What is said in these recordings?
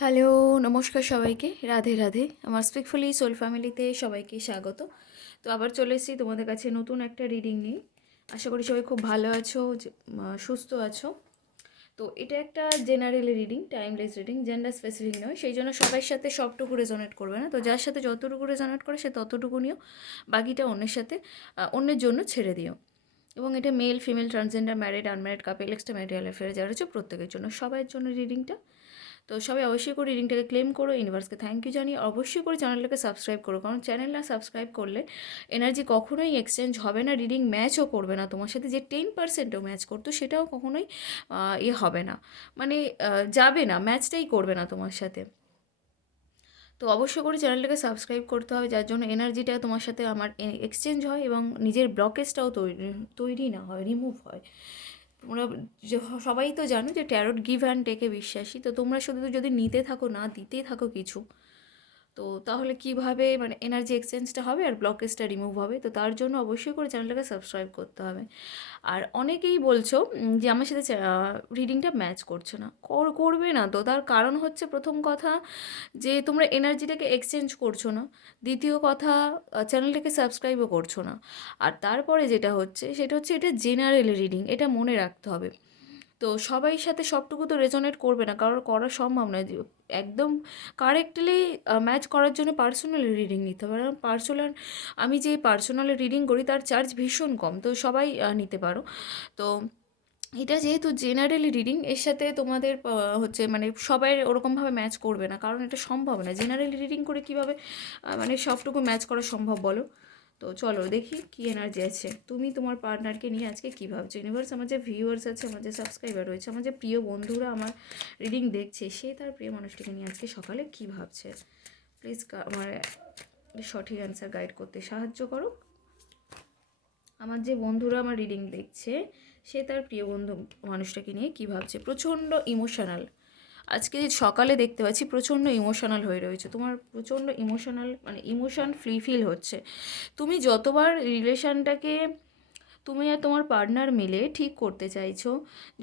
Hello, নমস্কার সবাইকে। রাধে রাধে। আমার স্পিকফুলি সোল ফ্যামিলিতে সবাইকে স্বাগত। তো আবার চলে এসেছি তোমাদের কাছে নতুন একটা রিডিং নিয়ে। আশা করি সবাই খুব ভালো আছো, সুস্থ আছো। তো এটা একটা general reading, timeless reading, gender specific নয়, সেই জন্য সবার সাথে সবটুকু রেজোনেট করবে না। তো যার সাথে যতটুকু রেজোনেট করে সে ততটুকু নিও, বাকিটা অন্যের সাথে অন্যের জন্য ছেড়ে দিও। এবং এটা male, female, transgender, married, unmarried couple, extra marital affair যারা আছে প্রত্যেকের জন্য, সবার জন্য রিডিংটা। তো সবাই অবশ্যই করে রিডিংটাকে ক্লেম করো, ইউনিভার্সকে থ্যাংক ইউ জানিয়ে অবশ্যই করে চ্যানেলটাকে সাবস্ক্রাইব করো, কারণ চ্যানেল না সাবস্ক্রাইব করলে এনার্জি কখনোই এক্সচেঞ্জ হবে না, রিডিং ম্যাচও করবে না তোমার সাথে। যে 10%ও ম্যাচ করতো সেটাও কখনোই হবে না, মানে যাবে না, ম্যাচটাই করবে না তোমার সাথে। তো অবশ্যই করে চ্যানেলটাকে সাবস্ক্রাইব করতে হবে, যার জন্য এনার্জিটা তোমার সাথে আমার এক্সচেঞ্জ হয় এবং নিজের ব্লকেজটাও তৈরি না হয়, রিমুভ হয়। তোমরা সবাই তো জানো যে ট্যারোট গিভ অ্যান্ড টেকে বিশ্বাসী। তো তোমরা শুধু যদি নিতে থাকো, না দিতেই থাকো কিছু, তো তাহলে কিভাবে মানে এনার্জি এক্সচেঞ্জটা হবে আর ব্লকেজটা রিমুভ হবে? তো তার জন্য অবশ্যই করে চ্যানেলটাকে সাবস্ক্রাইব করতে হবে। আর অনেকেই বলছো যে আমার সাথে রিডিংটা ম্যাচ করছে না, করবে না। তো তার কারণ হচ্ছে, প্রথম কথা যে তোমরা এনার্জিটাকে এক্সচেঞ্জ করছো না, দ্বিতীয় কথা চ্যানেলটাকে সাবস্ক্রাইবও করছো না, আর তারপরে যেটা হচ্ছে সেটা হচ্ছে এটা জেনারেল রিডিং, এটা মনে রাখতে হবে। তো সবাই সাথে সবটুকু তো রেজোনেট করবে না, কারোর করা সম্ভব নয় যে একদম কারেক্টলি ম্যাচ করার জন্য পার্সোনাল রিডিং নিতে হবে। কারণ আমি যে পার্সোনাল রিডিং করি তার চার্জ ভীষণ কম, তো সবাই নিতে পারো। তো এটা যেহেতু জেনারেলি রিডিং, এর সাথে তোমাদের হচ্ছে মানে সবাই ওরকমভাবে ম্যাচ করবে না, কারণ এটা সম্ভব না। জেনারেলি রিডিং করে কীভাবে মানে সবটুকু ম্যাচ করা সম্ভব বলো? তো চলো দেখি কী এনার্জি আছে। তুমি তোমার পার্টনারকে নিয়ে আজকে কী ভাবছো? ইউনিভার্স, আমার যে ভিউয়ার্স আছে, আমার যে সাবস্ক্রাইবার রয়েছে, আমার যে প্রিয় বন্ধুরা আমার রিডিং দেখছে, সে তার প্রিয় মানুষটিকে নিয়ে আজকে সকালে কী ভাবছে? প্লিজ আমার সঠিক অ্যান্সার গাইড করতে সাহায্য করো। আমার যে বন্ধুরা আমার রিডিং দেখছে, সে তার প্রিয় বন্ধু মানুষটাকে নিয়ে কী ভাবছে? প্রচণ্ড ইমোশনাল। আজকে সকালে দেখতে পাচ্ছি প্রচণ্ড ইমোশনাল হয়ে রয়েছে তোমার, প্রচণ্ড ইমোশনাল, মানে ইমোশন ফ্রি ফিল হচ্ছে। তুমি যতবার রিলেশনটাকে তুমি আর তোমার পার্টনার মিলে ঠিক করতে চাইছো,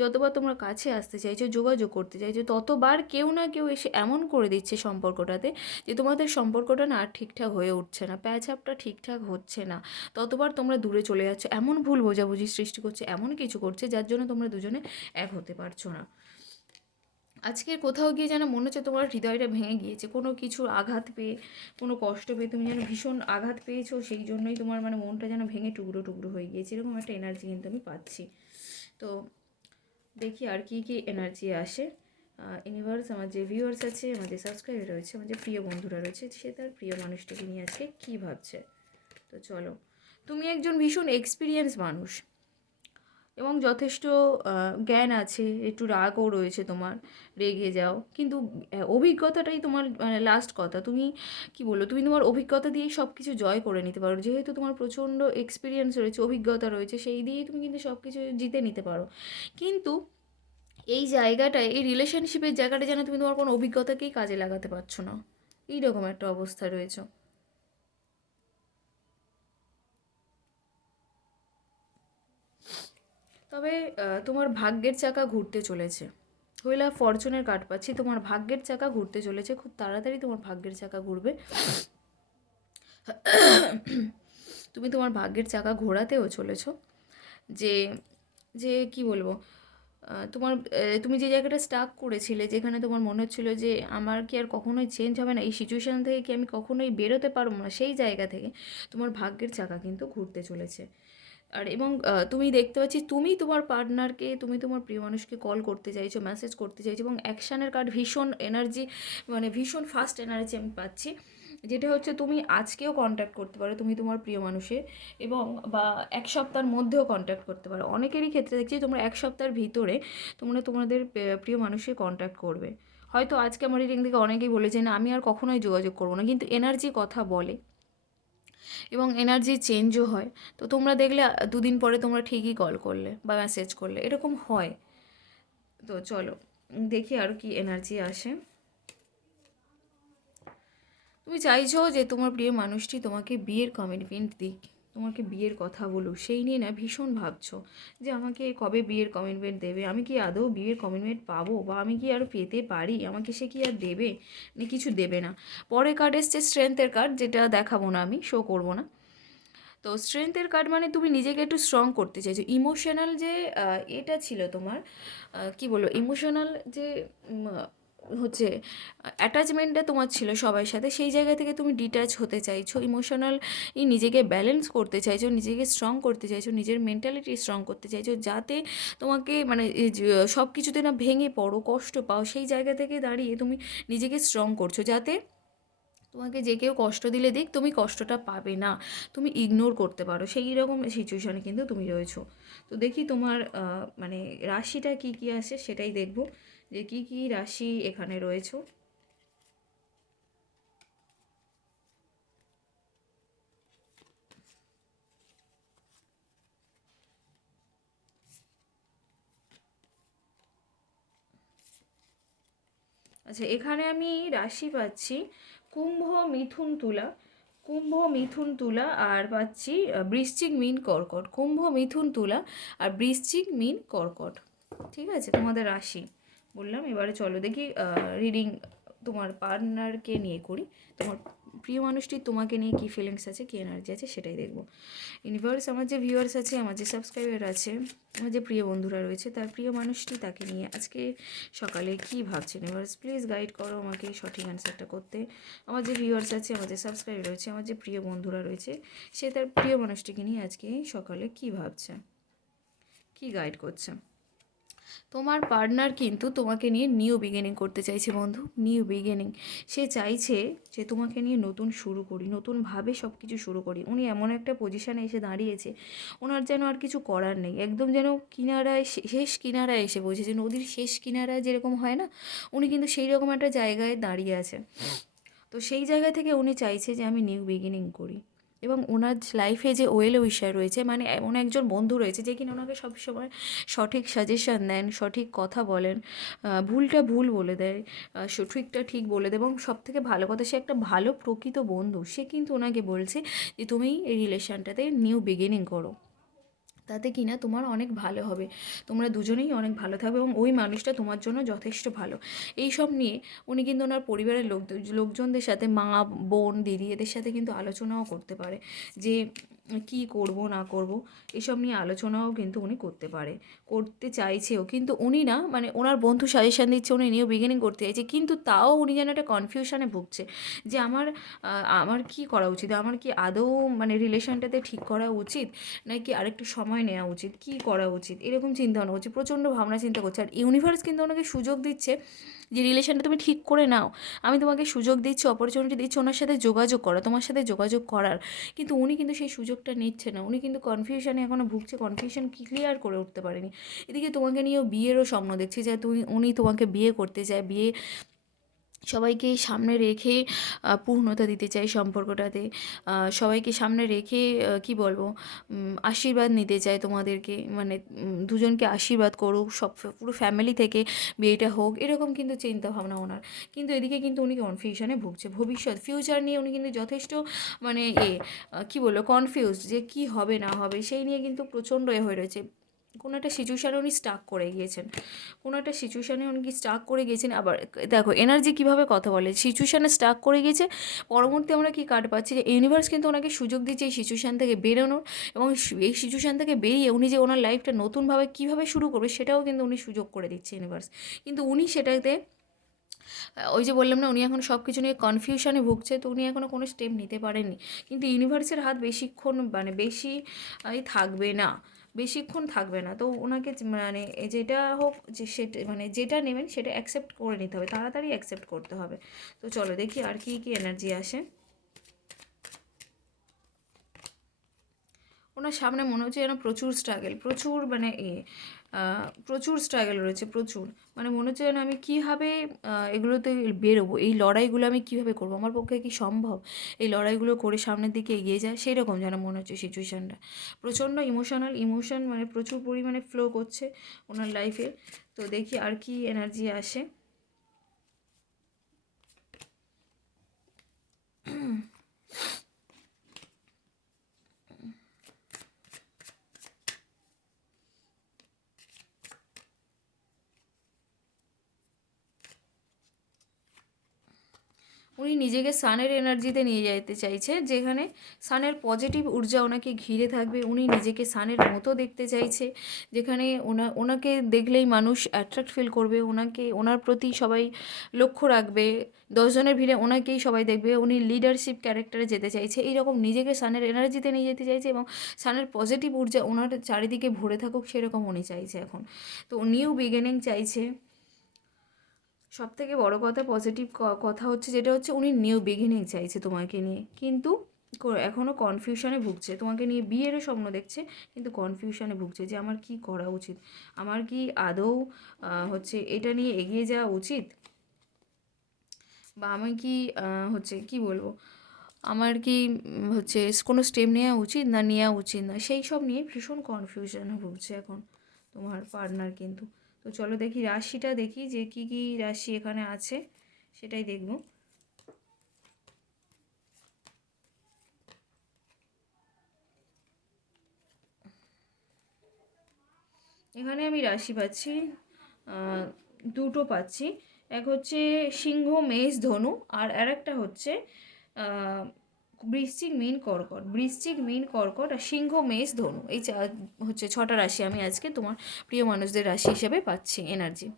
যতবার তোমরা কাছে আসতে চাইছো, যোগাযোগ করতে চাইছো, ততবার কেউ না কেউ এসে এমন করে দিচ্ছে সম্পর্কটাতে যে তোমাদের সম্পর্কটা না আর ঠিকঠাক হয়ে উঠছে না, প্যাচ আপটা ঠিকঠাক হচ্ছে না। ততবার তোমরা দূরে চলে যাচ্ছ, এমন ভুল বোঝাবুঝি সৃষ্টি করছে, এমন কিছু করছে যার জন্য তোমরা দুজনে এক হতে পারছো না। আজকের কোথাও গিয়ে যেন মনে হচ্ছে তোমার হৃদয়টা ভেঙে গিয়েছে, কোনো কিছুর আঘাত পেয়ে, কোনো কষ্ট পেয়ে তুমি যেন ভীষণ আঘাত পেয়েছো, সেই জন্যই তোমার মানে মনটা যেন ভেঙে টুকরো টুকরো হয়ে গিয়েছে, এরকম একটা এনার্জি কিন্তু আমি পাচ্ছি। তো দেখি আর কি কি এনার্জি আসে। ইউনিভার্স, আমার যে ভিউয়ার্স আছে, আমার যে সাবস্ক্রাইবার রয়েছে, আমার যে প্রিয় বন্ধুরা রয়েছে, সে তার প্রিয় মানুষটিকে নিয়ে আজকে কী ভাবছে? তো চলো, তুমি একজন ভীষণ এক্সপিরিয়েন্স মানুষ এবং যথেষ্ট জ্ঞান আছে, একটু রাগও রয়েছে তোমার, রেগে যাও, কিন্তু অভিজ্ঞতাটাই তোমার মানে লাস্ট কথা। তুমি কি বললো, তুমি তোমার অভিজ্ঞতা দিয়েই সব কিছু জয় করে নিতে পারো, যেহেতু তোমার প্রচণ্ড এক্সপিরিয়েন্স রয়েছে, অভিজ্ঞতা রয়েছে, সেই দিয়েই তুমি কিন্তু সব কিছু জিতে নিতে পারো। কিন্তু এই জায়গাটায়, এই রিলেশনশিপের জায়গাটা যেন তুমি তোমার কোনো অভিজ্ঞতাকেই কাজে লাগাতে পারছো না, এইরকম একটা অবস্থা রয়েছে। তবে তোমার ভাগ্যের চাকা ঘুরতে চলেছে, হুইল অফ ফরচুনের কার্ড পাচ্ছি, তোমার ভাগ্যের চাকা ঘুরতে চলেছে, খুব তাড়াতাড়ি তোমার ভাগ্যের চাকা ঘুরবে। তুমি তোমার ভাগ্যের চাকা ঘোরাতেও চলেছো। যে যে কি বলবো, তোমার তুমি যে জায়গাটা স্টাক করেছিলে, যেখানে তোমার মনে হচ্ছিলো যে আমার কি আর কখনোই চেঞ্জ হবে না, এই সিচুয়েশান থেকে কি আমি কখনোই বেরোতে পারবো না, সেই জায়গা থেকে তোমার ভাগ্যের চাকা কিন্তু ঘুরতে চলেছে। আর এবং তুমি দেখতে পাচ্ছি তুমি তোমার পার্টনারকে, তুমি তোমার প্রিয় মানুষকে কল করতে চাইছো, মেসেজ করতে চাইছো, এবং অ্যাকশানের কার্ড ভীষণ এনার্জি, মানে ভীষণ ফাস্ট এনার্জি আমি পাচ্ছি, যেটা হচ্ছে তুমি আজকেও কন্ট্যাক্ট করতে পারো তুমি তোমার প্রিয় মানুষের, এবং বা এক সপ্তাহের মধ্যেও কন্ট্যাক্ট করতে পারো। অনেকেরই ক্ষেত্রে দেখছি তোমরা এক সপ্তাহের ভিতরে তোমরা তোমাদের প্রিয় মানুষকে কন্ট্যাক্ট করবে। হয়তো আজকে আমার রিডিং থেকে অনেকেই বলেছে না আমি আর কখনোই যোগাযোগ করবো না, কিন্তু এনার্জি কথা বলে এবং এনার্জি চেঞ্জও হয়। তো তোমরা দেখলে দুদিন পরে তোমরা ঠিকই কল করলে বা মেসেজ করলে, এরকম হয়। তো চলো দেখি আর কি এনার্জি আসে। তুমি চাইছো যে তোমার প্রিয় মানুষটি তোমাকে বিয়ের কমিটমেন্ট দিক, তোমাকে বিয়ের কথা বলুক, সেই নিয়ে না ভীষণ ভাবছো যে আমাকে কবে বিয়ের কমিটমেন্ট দেবে, আমি কি আদৌ বিয়ের কমিটমেন্ট পাবো, বা আমি কি আর পেতে পারি, আমাকে সে কি আর দেবে না কিছু দেবে না। পরে কার্ড এসছে স্ট্রেংথের কার্ড, যেটা দেখাবো না, আমি শো করবো না। তো স্ট্রেংথের কার্ড মানে তুমি নিজেকে একটু স্ট্রং করতে চাইছো। ইমোশনাল যে এটা ছিল তোমার, কি বলবো, ইমোশনাল যে হচ্ছে অ্যাটাচমেন্টটা তোমার ছিল সবার সাথে, সেই জায়গা থেকে তুমি ডিট্যাচ হতে চাইছো। ইমোশনাল নিজেকে ব্যালেন্স করতে চাইছো, নিজেকে স্ট্রং করতে চাইছো, নিজের মেন্টালিটি স্ট্রং করতে চাইছো, যাতে তোমাকে মানে সব কিছুতে না ভেঙে পড়ো, কষ্ট পাও, সেই জায়গা থেকে দাঁড়িয়ে তুমি নিজেকে স্ট্রং করছো, যাতে তোমাকে যে কেউ কষ্ট দিলে দিক, তুমি কষ্টটা পাবে না, তুমি ইগনোর করতে পারো, সেই রকম সিচুয়েশানে কিন্তু তুমি রয়েছো। তো দেখি তোমার মানে রাশিটা কি কি আছে সেটাই দেখব, যে কি কি রাশি এখানে রয়েছো। আচ্ছা, এখানে আমি রাশি পাচ্ছি কুম্ভ, মিথুন, তুলা, কুম্ভ, মিথুন, তুলা, আর পাচ্ছি বৃশ্চিক, মীন, কর্কট। কুম্ভ, মিথুন, তুলা আর বৃশ্চিক, মীন, কর্কট। ঠিক আছে, তোমাদের রাশি বললাম। এবারে চলো দেখি রিডিং তোমার পার্টনারকে নিয়ে করি। তোমার প্রিয় মানুষটি তোমাকে নিয়ে কী ফিলিংস আছে, কী এনার্জি আছে, সেটাই দেখবো। ইউনিভার্স, আমার যে ভিউয়ার্স আছে, আমার যে সাবস্ক্রাইবার আছে, আমার যে প্রিয় বন্ধুরা রয়েছে, তার প্রিয় মানুষটি তাকে নিয়ে আজকে সকালে কী ভাবছেন। ইউনিভার্স প্লিজ গাইড করো আমাকে সঠিক অ্যান্সারটা করতে। আমার যে ভিউয়ার্স আছে, আমার যে সাবস্ক্রাইবার রয়েছে, আমার যে প্রিয় বন্ধুরা রয়েছে, সে তার প্রিয় মানুষটিকে নিয়ে আজকে সকালে কী ভাবছে, কী গাইড করছে। তোমার পার্টনার কিন্তু তোমাকে নিয়ে নিউ বিগিনিং করতে চাইছে বন্ধু, নিউ বিগিনিং। সে চাইছে যে তোমাকে নিয়ে নতুন শুরু করি, নতুনভাবে সব কিছু শুরু করি। উনি এমন একটা পজিশানে এসে দাঁড়িয়েছে, ওনার যেন আর কিছু করার নেই, একদম যেন কিনারায়, শেষ কিনারায় এসে বসেছে, নদীর শেষ কিনারায় যেরকম হয় না, উনি কিন্তু সেই রকম একটা জায়গায় দাঁড়িয়ে আছে। তো সেই জায়গা থেকে উনি চাইছে যে আমি নিউ বিগিনিং করি। এবং ওনার লাইফে যে ওয়েল উইশার রয়েছে, মানে এমন একজন বন্ধু রয়েছে যে কিনা ওনাকে সবসময় সঠিক সাজেশান দেন, সঠিক কথা বলেন, ভুলটা ভুল বলে দেয়, সঠিকটা ঠিক বলে দেয়, এবং সবথেকে ভালো কথা, সে একটা ভালো প্রকৃত বন্ধু। সে কিন্তু ওনাকে বলছে যে তুমি এই রিলেশনটাতে নিউ বিগিনিং করো, তাতে কিনা তোমার অনেক ভালো হবে, তোমরা দুজনেই অনেক ভালো থাকবে, এবং ওই মানুষটা তোমার জন্য যথেষ্ট ভালো। এই সব নিয়ে উনি কিন্তু ওনার পরিবারের লোকজনদের সাথে, মা, বোন, দিদি, এদের সাথে কিন্তু আলোচনাও করতে পারে যে কি করব না করব, এসব নিয়ে আলোচনাও কিন্তু উনি করতে পারে, করতে চাইছেও। কিন্তু উনি না, মানে ওনার বন্ধু সাজেশান দিচ্ছে উনি নিউ বিগিনিং করতে চাইছে, কিন্তু তাও উনি যেন একটা কনফিউশনে ভুগছে যে আমার কি করা উচিত, আমার কি আদৌ মানে রিলেশনটাতে ঠিক করা উচিত, নাকি আরেকটু সময় নেওয়া উচিত, কি করা উচিত, এরকম চিন্তা ভাবনা করছে, প্রচণ্ড ভাবনা চিন্তা করছে। আর ইউনিভার্স কিন্তু ওনাকে সুযোগ দিচ্ছে যে রিলেশনটা তুমি ঠিক করে নাও, আমি তোমাকে সুযোগ দিচ্ছি, অপরচুনিটি দিচ্ছি ওনার সাথে যোগাযোগ করা, তোমার সাথে যোগাযোগ করার। কিন্তু উনি কিন্তু সেই সুযোগটা নিচ্ছে না, উনি কিন্তু কনফিউশনে এখনও ভুগছে, কনফিউশন ক্লিয়ার করে উঠতে পারেনি। এদিকে তোমাকে নিয়েও বিয়েরও স্বপ্ন দেখছে, যে উনি তোমাকে বিয়ে করতে চায়, বিয়ে সবাইকে সামনে রেখে পূর্ণতা দিতে চাই সম্পর্কটাতে, সবাইকে সামনে রেখে কি বলবো, আশীর্বাদ নিতে চাই তোমাদেরকে, মানে দুজনকে আশীর্বাদ করুক, সব পুরো ফ্যামিলি থেকে বিয়েটা হোক, এরকম কিন্তু চিন্তা ভাবনা ওনার। কিন্তু এদিকে কিন্তু উনি কনফিউশনে ভুগছে, ভবিষ্যৎ ফিউচার নিয়ে উনি কিন্তু যথেষ্ট মানে কী বলবো, কনফিউজড যে কী হবে না হবে, সেই নিয়ে কিন্তু প্রচণ্ড হয়ে রয়েছে। কোনো একটা সিচুয়েশানে উনি স্টাক করে গিয়েছেন, কোনো একটা সিচুয়েশানে উনি কি স্টাক করে গিয়েছেন। আবার দেখো এনার্জি কীভাবে কথা বলে, সিচুয়েশানে স্টাক করে গিয়েছে, পরবর্তী আমরা কি কার্ড পাচ্ছি, যে ইউনিভার্স কিন্তু ওনাকে সুযোগ দিচ্ছে এই সিচুয়েশান থেকে বেরোনোর, এবং এই সিচুয়েশান থেকে বেরিয়ে উনি যে ওনার লাইফটা নতুনভাবে কীভাবে শুরু করবে, সেটাও কিন্তু উনি সুযোগ করে দিচ্ছে ইউনিভার্স। কিন্তু উনি সেটাতে, ওই যে বললাম না, উনি এখন সব কিছু নিয়ে কনফিউশনে ভুগছে, তো উনি এখনও কোনো স্টেপ নিতে পারেননি। কিন্তু ইউনিভার্সের হাত বেশিক্ষণ মানে বেশি থাকবে না, বেশিক্ষণ থাকবে না। তো ওনাকে মানে যেটা হোক, যে সেটা মানে যেটা নেবেন সেটা অ্যাকসেপ্ট করে নিতে হবে, তাড়াতাড়ি অ্যাকসেপ্ট করতে হবে। তো চলো দেখি আর কি কি এনার্জি আসে। ওনার সামনে মনে হচ্ছে যেন প্রচুর স্ট্রাগল, প্রচুর মানে প্রচুর স্ট্রাগল রয়েছে, প্রচুর। মানে মনে হচ্ছে যেন আমি কীভাবে এগুলোতে বেরোবো, এই লড়াইগুলো আমি কীভাবে করবো, আমার পক্ষে কি সম্ভব এই লড়াইগুলো করে সামনের দিকে এগিয়ে যায়, সেই রকম যেন মনে হচ্ছে সিচুয়েশানটা। প্রচণ্ড ইমোশন মানে প্রচুর পরিমাণে ফ্লো করছে ওনার লাইফে। তো দেখি আর কি এনার্জি আসে। উনি নিজেকে সানের এনার্জিতে নিয়ে যেতে চাইছে, যেখানে সানের পজিটিভ ঊর্জা ওনাকে ঘিরে থাকবে। উনি নিজেকে সানের মতো দেখতে চাইছে, যেখানে ওনাকে দেখলেই মানুষ অ্যাট্রাক্ট ফিল করবে, ওনার প্রতি সবাই লক্ষ্য রাখবে, 10 জনের ভিড়ে ওনাকেই সবাই দেখবে। উনি লিডারশিপ ক্যারেক্টারে যেতে চাইছে, এইরকম নিজেকে সানের এনার্জিতে নিয়ে যেতে চাইছে, এবং সানের পজিটিভ ঊর্জা ওনার চারিদিকে ভরে থাকুক সেরকম উনি চাইছে এখন। তো নিউ বিগিনিং চাইছে। সব থেকে বড় কথা, পজিটিভ কথা হচ্ছে যেটা হচ্ছে উনি নিউ বিগিনিং চাইছে তোমাকে নিয়ে, কিন্তু এখনও কনফিউশনে ভুগছে। তোমাকে নিয়ে বিয়েরও স্বপ্ন দেখছে, কিন্তু কনফিউশনে ভুগছে যে আমার কি করা উচিত, আমার কি আদৌ হচ্ছে এটা নিয়ে এগিয়ে যাওয়া উচিত, বা আমি কি হচ্ছে কি বলবো, আমার কি হচ্ছে কোনো স্টেপ নেওয়া উচিত না নেওয়া উচিত না, সেই সব নিয়ে ভীষণ কনফিউশনে ভুগছে এখন তোমার পার্টনার কিন্তু। তো চলো দেখি রাশিটা, দেখি যে কি কি রাশি এখানে আছে সেটাই দেখব। এখানে আমি রাশি পাচ্ছি, দুটো পাচ্ছি। এক হচ্ছে সিংহ মেষ ধনু, আর আরেকটা হচ্ছে বৃশ্চিক মীন কর্কট। বৃশ্চিক মীন কর্কট আর সিংহ মেষ ধনু, এই হচ্ছে 6টা রাশি আমি আজকে তোমার প্রিয় মানুষদের রাশি হিসেবে পাচ্ছি এনার্জি।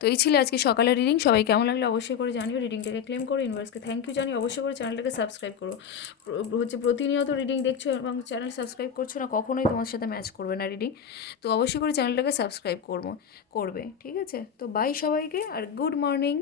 তো এই ছিল আজকে সকালের রিডিং। সবাই কেমন লাগলো অবশ্যই করে জানিও। রিডিংটাকে ক্লেম করো, ইউনিভার্সকে থ্যাংক ইউ জানি, অবশ্যই করে চ্যানেলটাকে সাবস্ক্রাইব করো। হচ্ছে প্রতিনিয়ত রিডিং দেখছো এবং চ্যানেল সাবস্ক্রাইব করছো না, কখনোই তোমার সাথে ম্যাচ করবে না রিডিং। তো অবশ্যই করে চ্যানেলটাকে সাবস্ক্রাইব করবে, ঠিক আছে? তো বাই সবাইকে, আর গুড মর্নিং।